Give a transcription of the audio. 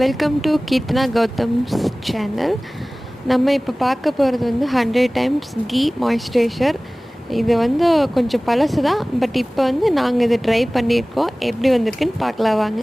Welcome to Keerthana Gautham's channel. நம்ம இப்போ பார்க்க போகிறது வந்து 100 டைம்ஸ் கீ மாய்ஸ்சரைசர். இது வந்து கொஞ்சம் பழசு தான், பட் இப்போ வந்து நாங்கள் இதை ட்ரை பண்ணியிருக்கோம். எப்படி வந்திருக்குன்னு பார்க்கலாம் வாங்க.